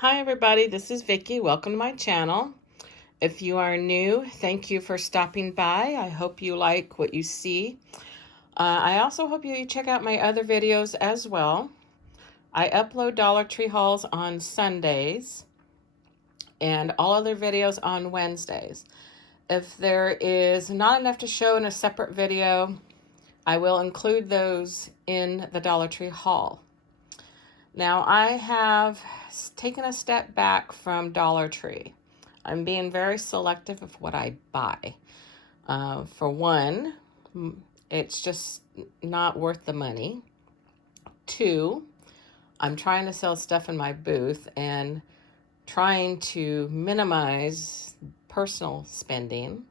Hi everybody, this is Vicky. Welcome to my channel. If you are new, thank you for stopping by. I hope you like what you see. I also hope you check out my other videos as well. I upload Dollar Tree hauls on Sundays and all other videos on Wednesdays. If there is not enough to show in a separate video, I will include those in the Dollar Tree haul. Now, I have taken a step back from Dollar Tree. I'm being very selective of what I buy. For one, it's just not worth the money. Two, I'm trying to sell stuff in my booth and trying to minimize personal spending.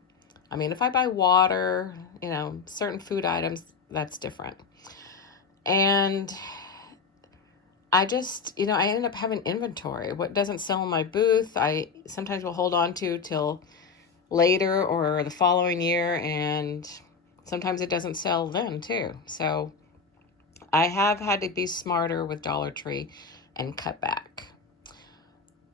I mean, if I buy water, certain food items, that's different. And I just, I end up having inventory. What doesn't sell in my booth, I sometimes will hold on to till later or the following year, and sometimes it doesn't sell then too. So I have had to be smarter with Dollar Tree and cut back.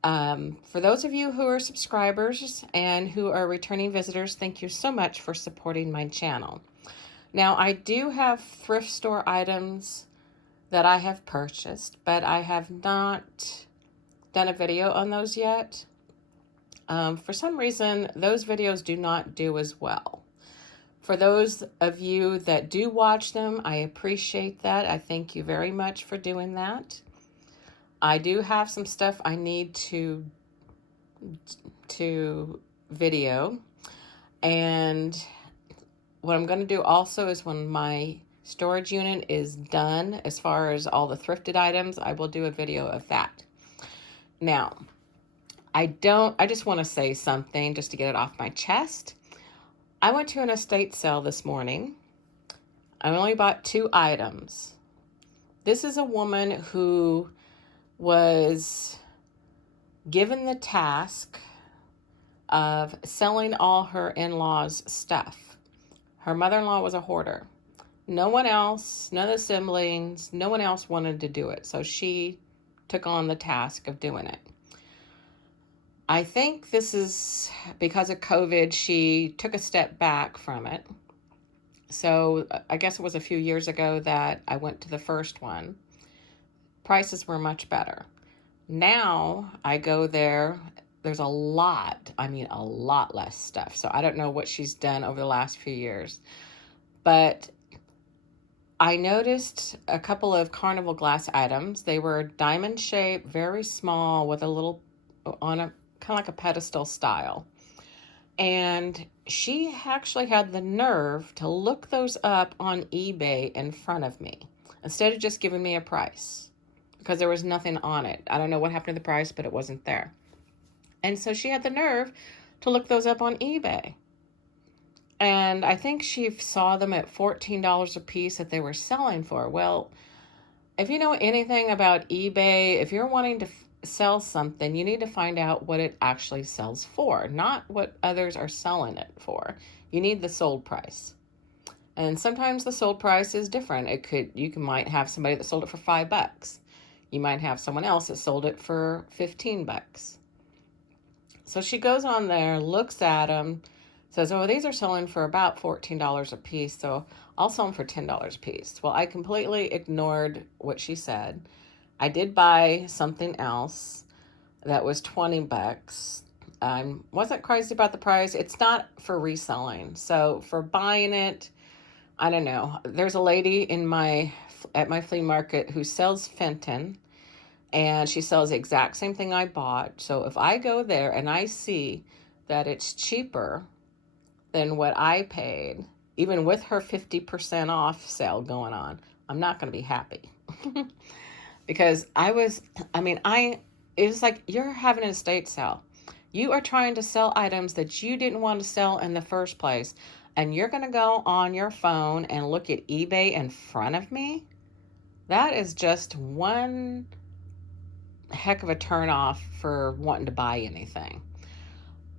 For those of you who are subscribers and who are returning visitors, thank you so much for supporting my channel. Now, I do have thrift store items that I have purchased, but I have not done a video on those yet. For some reason, those videos do not do as well. For those of you that do watch them, I appreciate that. I thank you very much for doing that. I do have some stuff I need to video, and what I'm going to do also is when my storage unit is done, as far as all the thrifted items, I will do a video of that. Now, I just want to say something just to get it off my chest. I went to an estate sale this morning. I only bought 2 items. This is a woman who was given the task of selling all her in-laws' stuff. Her mother-in-law was a hoarder. No one else, none of the siblings, no one else wanted to do it. So she took on the task of doing it. I think this is because of COVID, she took a step back from it. So I guess it was a few years ago that I went to the first one. Prices were much better. Now I go there, there's a lot less stuff. So I don't know what she's done over the last few years. But I noticed a couple of Carnival Glass items. They were diamond shaped, very small, with a little on a kind of like a pedestal style. And she actually had the nerve to look those up on eBay in front of me instead of just giving me a price, because there was nothing on it. I don't know what happened to the price, but it wasn't there. And so she had the nerve to look those up on eBay. And I think she saw them at $14 a piece that they were selling for. Well, if you know anything about eBay, if you're wanting to sell something, you need to find out what it actually sells for, not what others are selling it for. You need the sold price. And sometimes the sold price is different. You might have somebody that sold it for $5. You might have someone else that sold it for $15. So she goes on there, looks at them, says, oh, these are selling for about $14 a piece, so I'll sell them for $10 a piece. Well, I completely ignored what she said. I did buy something else that was $20. I wasn't crazy about the price. It's not for reselling. So for buying it, I don't know. There's a lady at my flea market who sells Fenton, and she sells the exact same thing I bought. So if I go there and I see that it's cheaper than what I paid, even with her 50% off sale going on, I'm not going to be happy. Because it's like you're having an estate sale. You are trying to sell items that you didn't want to sell in the first place, and you're going to go on your phone and look at eBay in front of me? That is just one heck of a turn off for wanting to buy anything.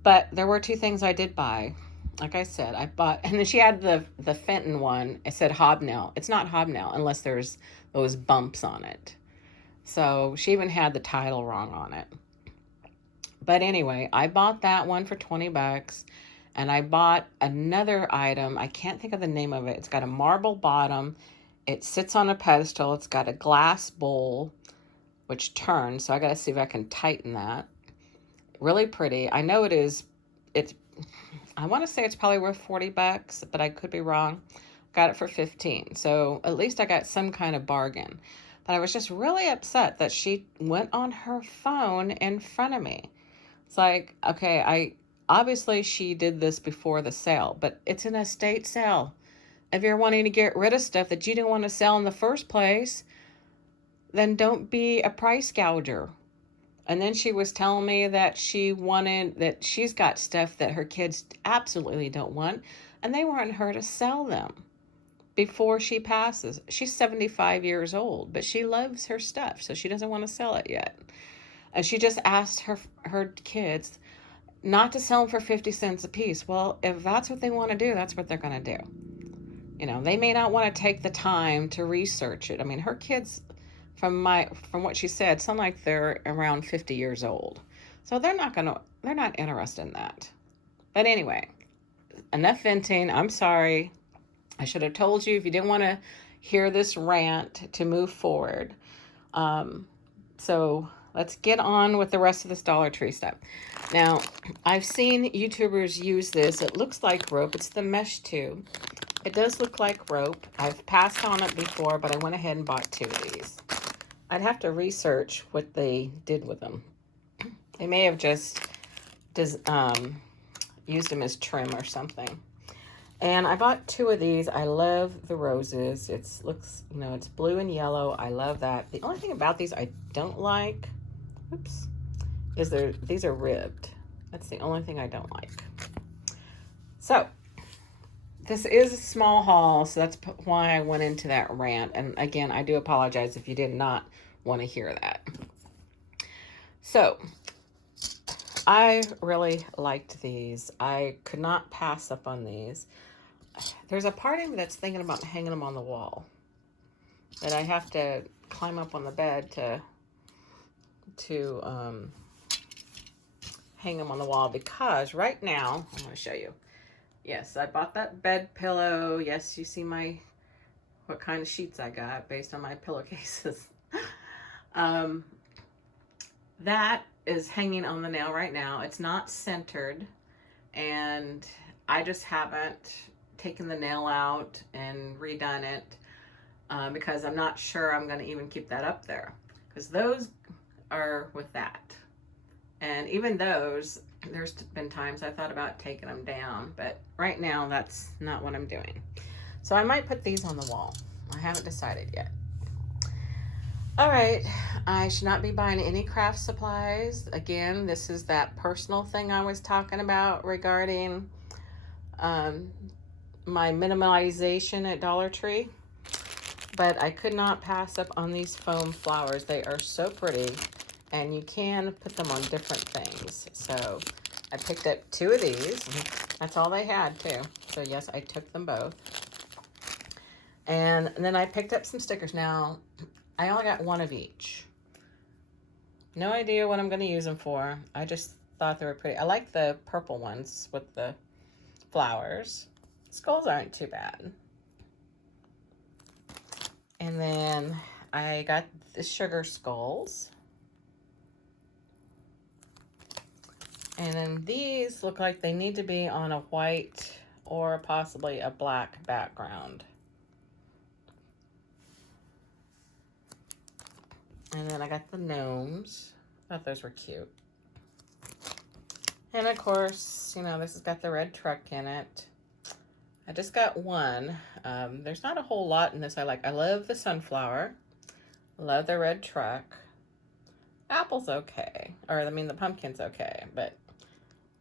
But there were 2 things I did buy. Like I said, I bought, and then she had the Fenton one. It said hobnail. It's not hobnail unless there's those bumps on it. So she even had the title wrong on it. But anyway, I bought that one for 20 bucks. And I bought another item. I can't think of the name of it. It's got a marble bottom. It sits on a pedestal. It's got a glass bowl, which turns. So I got to see if I can tighten that. Really pretty. I know it is. I want to say it's probably worth 40 bucks, but I could be wrong. Got it for 15. So at least I got some kind of bargain. But I was just really upset that she went on her phone in front of me. It's like, okay, obviously she did this before the sale, but it's an estate sale. If you're wanting to get rid of stuff that you didn't want to sell in the first place, then don't be a price gouger. And then she was telling me that she's got stuff that her kids absolutely don't want, and they want her to sell them before she passes. She's 75 years old, but she loves her stuff, so she doesn't want to sell it yet. And she just asked her kids not to sell them for 50 cents a piece. Well, if that's what they want to do, that's what they're going to do. You know, they may not want to take the time to research it. I mean, her kids, from what she said, sound like they're around 50 years old. So they're not interested in that. But anyway, enough venting. I'm sorry. I should have told you if you didn't want to hear this rant to move forward. So let's get on with the rest of this Dollar Tree stuff. Now, I've seen YouTubers use this. It looks like rope. It's the mesh tube. It does look like rope. I've passed on it before, but I went ahead and bought 2 of these. I'd have to research what they did with them. They may have just used them as trim or something. And I bought 2 of these. I love the roses. It's blue and yellow. I love that. The only thing about these I don't like, is these are ribbed. That's the only thing I don't like. So, this is a small haul, so that's why I went into that rant. And again, I do apologize if you did not want to hear that. So, I really liked these. I could not pass up on these. There's a part of me that's thinking about hanging them on the wall. That I have to climb up on the bed to hang them on the wall, because right now, I'm going to show you. Yes, I bought that bed pillow. Yes, you see what kind of sheets I got based on my pillowcases. That is hanging on the nail right now. It's not centered, and I just haven't taken the nail out and redone it because I'm not sure I'm going to even keep that up there, because those are with that. And even those, there's been times I thought about taking them down, but right now that's not what I'm doing. So I might put these on the wall. I haven't decided yet. All right, I should not be buying any craft supplies. Again, this is that personal thing I was talking about regarding my minimalization at Dollar Tree. But I could not pass up on these foam flowers. They are so pretty, and you can put them on different things. So I picked up 2 of these. That's all they had too. So yes, I took them both. And then I picked up some stickers. Now, I only got 1 of each. No idea what I'm going to use them for. I just thought they were pretty. I like the purple ones with the flowers. Skulls aren't too bad. And then I got the sugar skulls. And then these look like they need to be on a white or possibly a black background. And then I got the gnomes. Thought those were cute. And of course, this has got the red truck in it. I just got 1. There's not a whole lot in this I like. I love the sunflower. I love the red truck. Apple's okay. The pumpkin's okay, but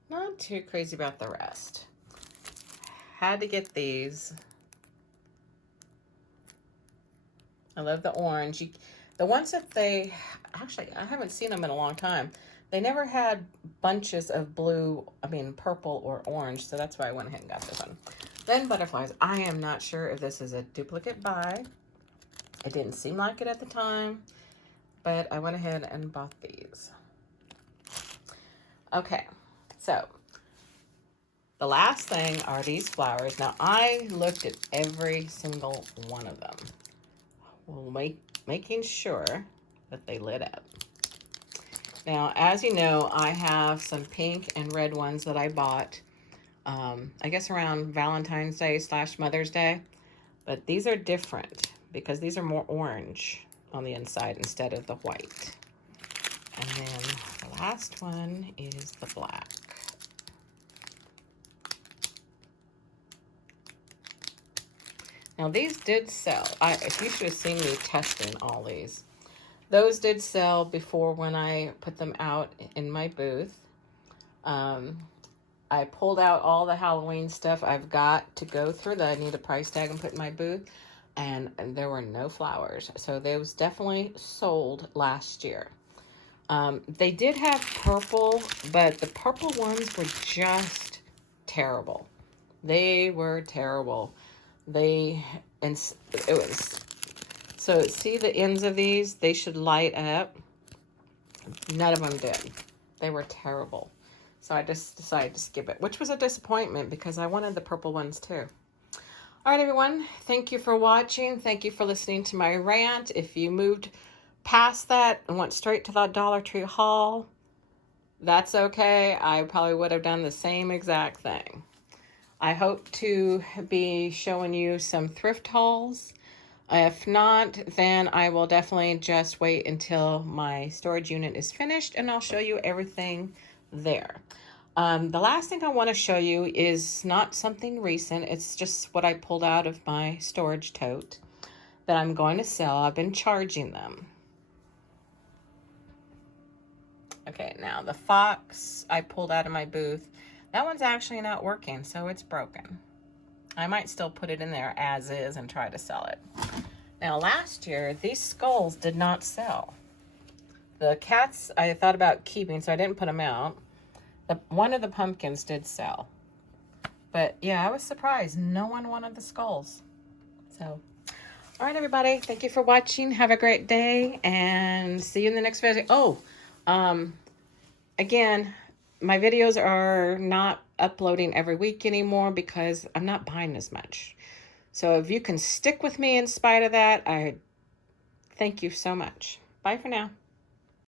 not too crazy about the rest. Had to get these. I love the orange. The ones that I haven't seen them in a long time. They never had bunches of purple or orange, so that's why I went ahead and got this one. Then butterflies. I am not sure if this is a duplicate buy. It didn't seem like it at the time, but I went ahead and bought these. Okay, so the last thing are these flowers. Now, I looked at every single one of them, making sure that they lit up. Now, as you know, I have some pink and red ones that I bought, I guess around Valentine's Day / Mother's Day. But these are different because these are more orange on the inside instead of the white. And then the last one is the black. Now these did sell. You should have seen me testing all these. Those did sell before when I put them out in my booth. I pulled out all the Halloween stuff I've got to go through that I need a price tag and put in my booth. And there were no flowers. So those definitely sold last year. They did have purple, but the purple ones were just terrible. They were terrible. It was, so see the ends of these? They should light up. None of them did. They were terrible. So I just decided to skip it, which was a disappointment because I wanted the purple ones too. All right, everyone. Thank you for watching. Thank you for listening to my rant. If you moved past that and went straight to the Dollar Tree haul, that's okay. I probably would have done the same exact thing. I hope to be showing you some thrift hauls. If not, then I will definitely just wait until my storage unit is finished and I'll show you everything there. The last thing I want to show you is not something recent. It's just what I pulled out of my storage tote that I'm going to sell. I've been charging them. Okay, now the fox I pulled out of my booth. That one's actually not working, so it's broken. I might still put it in there as is and try to sell it. Now, last year, these skulls did not sell. The cats I thought about keeping, so I didn't put them out. One of the pumpkins did sell. But, yeah, I was surprised. No one wanted the skulls. So, all right, everybody. Thank you for watching. Have a great day, and see you in the next video. Oh, again, my videos are not uploading every week anymore because I'm not buying as much. So if you can stick with me in spite of that, I thank you so much. Bye for now.